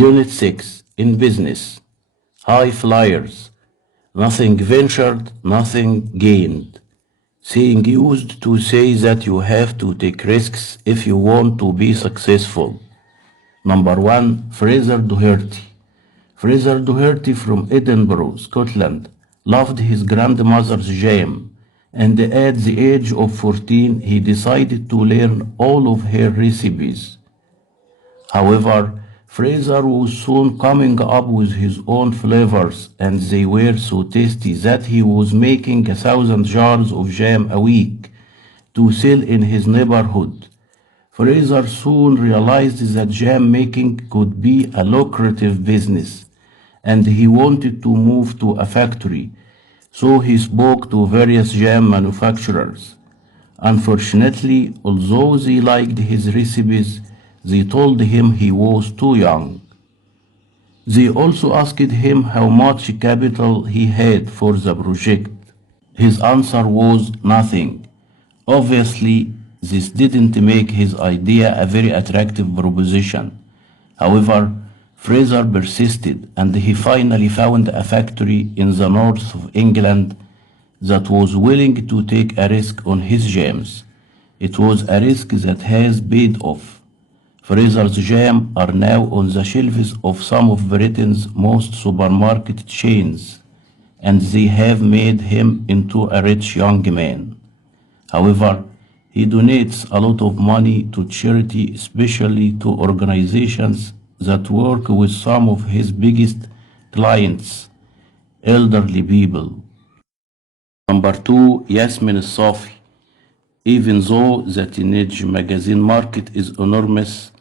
Unit 6 in business. High flyers. Nothing ventured, nothing gained. Saying used to say that you have to take risks if you want to be successful. Number 1. Fraser Doherty. Fraser Doherty from Edinburgh, Scotland, loved his grandmother's jam, and at the age of 14 he decided to learn all of her recipes. However, Fraser was soon coming up with his own flavors, and they were so tasty that he was making 1,000 jars of jam a week to sell in his neighborhood. Fraser soon realized that jam making could be a lucrative business, and he wanted to move to a factory, so he spoke to various jam manufacturers. Unfortunately, although they liked his recipes, they told him he was too young. They also asked him how much capital he had for the project. His answer was nothing. Obviously, this didn't make his idea a very attractive proposition. However, Fraser persisted, and he finally found a factory in the north of England that was willing to take a risk on his jams. It was a risk that has paid off. Fraser's jam are now on the shelves of some of Britain's most supermarket chains, and they have made him into a rich young man. However, he donates a lot of money to charity, especially to organizations that work with some of his biggest clients, elderly people. Number 2, Yasmin Safi. Even though the teenage magazine market is enormous,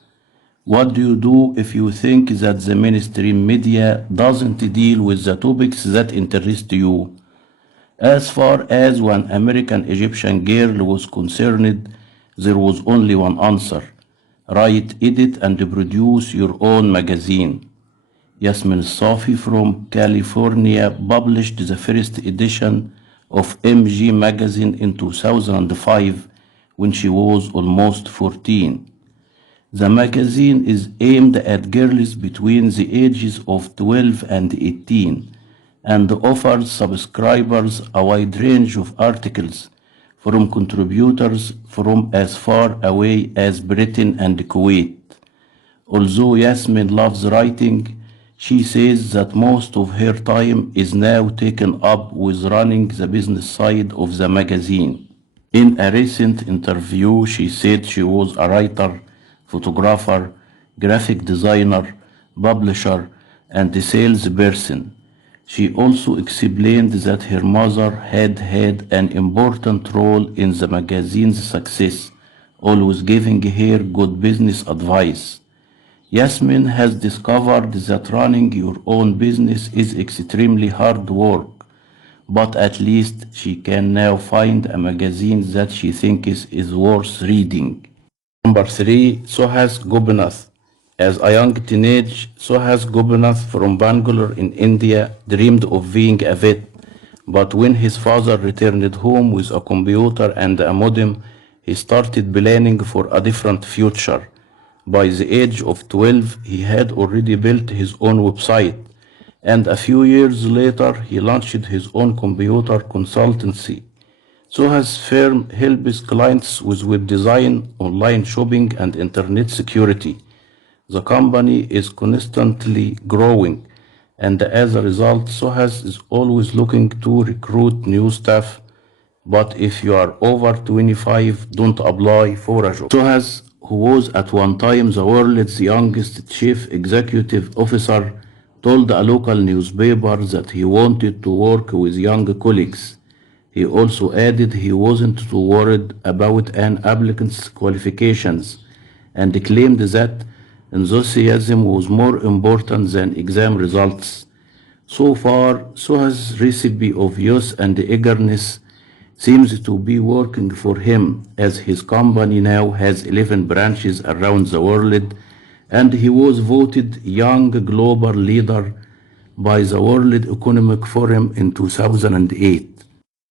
what do you do if you think that the mainstream media doesn't deal with the topics that interest you? As far as one American Egyptian girl was concerned, there was only one answer. Write, edit, and produce your own magazine. Yasmin Safi from California published the first edition of MG magazine in 2005 when she was almost 14. The magazine is aimed at girls between the ages of 12 and 18 and offers subscribers a wide range of articles from contributors from as far away as Britain and Kuwait. Although Yasmin loves writing, she says that most of her time is now taken up with running the business side of the magazine. In a recent interview, she said she was a writer, photographer, graphic designer, publisher, and salesperson. She also explained that her mother had had an important role in the magazine's success, always giving her good business advice. Yasmin has discovered that running your own business is extremely hard work, but at least she can now find a magazine that she thinks is worth reading. Number 3, Suhas Gopinath. As a young teenage, Suhas Gopinath from Bangalore in India dreamed of being a vet, but when his father returned home with a computer and a modem, he started planning for a different future. By the age of 12, he had already built his own website, and a few years later, he launched his own computer consultancy. Suha's firm helps clients with web design, online shopping, and internet security. The company is constantly growing, and as a result, Suhas is always looking to recruit new staff. But if you are over 25, don't apply for a job. Suhas, who was at one time the world's youngest chief executive officer, told a local newspaper that he wanted to work with young colleagues. He also added he wasn't too worried about an applicant's qualifications and claimed that enthusiasm was more important than exam results. So far, Suha's recipe of youth and eagerness seems to be working for him, as his company now has 11 branches around the world, and he was voted Young Global Leader by the World Economic Forum in 2008.